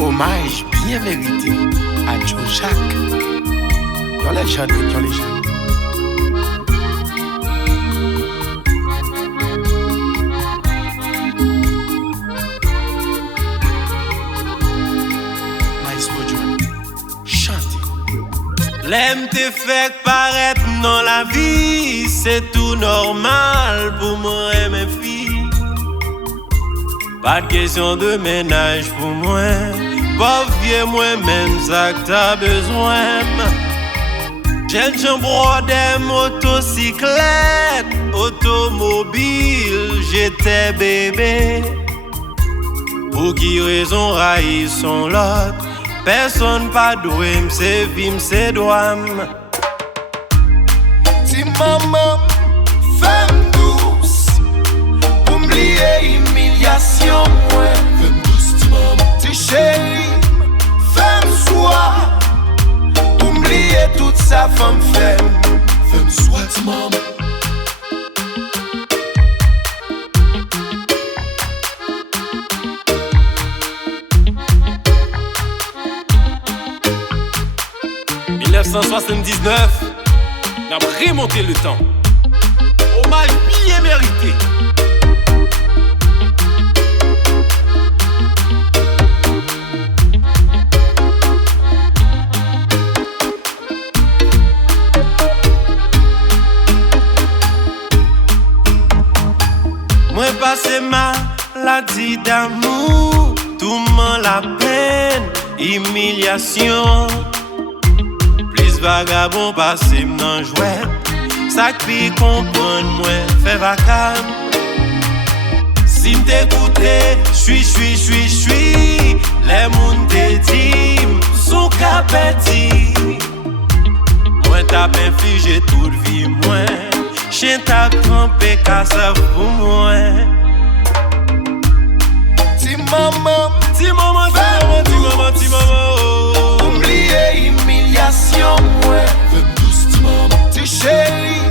Hommage bien mérité à Joe Jacques. Yon les jeunes. L'aime te fait paraître dans la vie, c'est tout normal pour moi et mes filles. Pas de question de ménage pour moi, pauvre vieux moi-même, ça que t'as besoin. J'ai chambre des motocyclettes, automobile, j'étais bébé. Pour qui raison raïs sont l'autre? Personne pas doué, m'se vie, m'se droit. Ti maman, femme douce, pour m'oublier humiliation, moi. Femme douce, ti maman. Ti chérie, femme soi, pour m'oublier toute sa femme femme. Femme soi, ti maman. En 1979, on a remonté le temps. Hommage bien mérité. Moi passé maladie d'amour, tout le monde la peine, humiliation. Vagabond passé m'nan jouet, ça qui comprendre moi fait vacam. Si m't'écouter, j'suis, les moun te dit, sou kapeti. Moi t'a infligé toute vie moi, chien t'a crampé kasa pour moi. Ti maman, oh. Oublier humiliation, moi. Femme douce, ti maman. Ti chérie,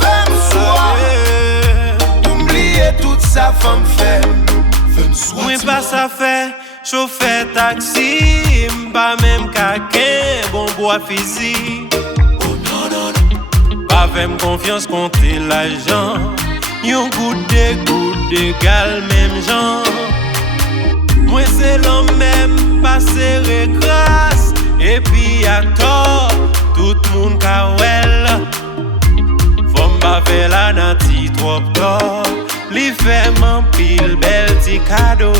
femme soi. Oublier toute sa femme femme. Femme soi. Oui, pas ça fait, chauffeur taxi, pas même quelqu'un, bon bois physique. Oh non, non, non. Pas même confiance compter l'argent. Yon goutte d'égal, même genre. Moi c'est l'homme même, pas serré grâce. Et puis à tort, tout le monde kawel. Faut m'ba faire la nati trop tard. Li fait mon pile bel ti cadeau.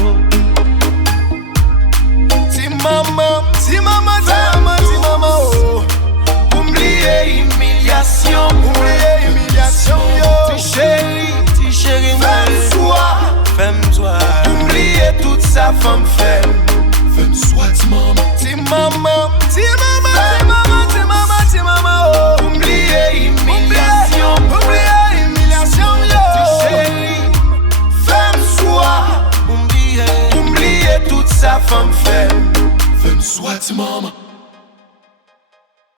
Ti maman, oh. Oublier humiliation, yo. Ti chérie, femme soi. Oublier toute sa femme femme soi, ti maman.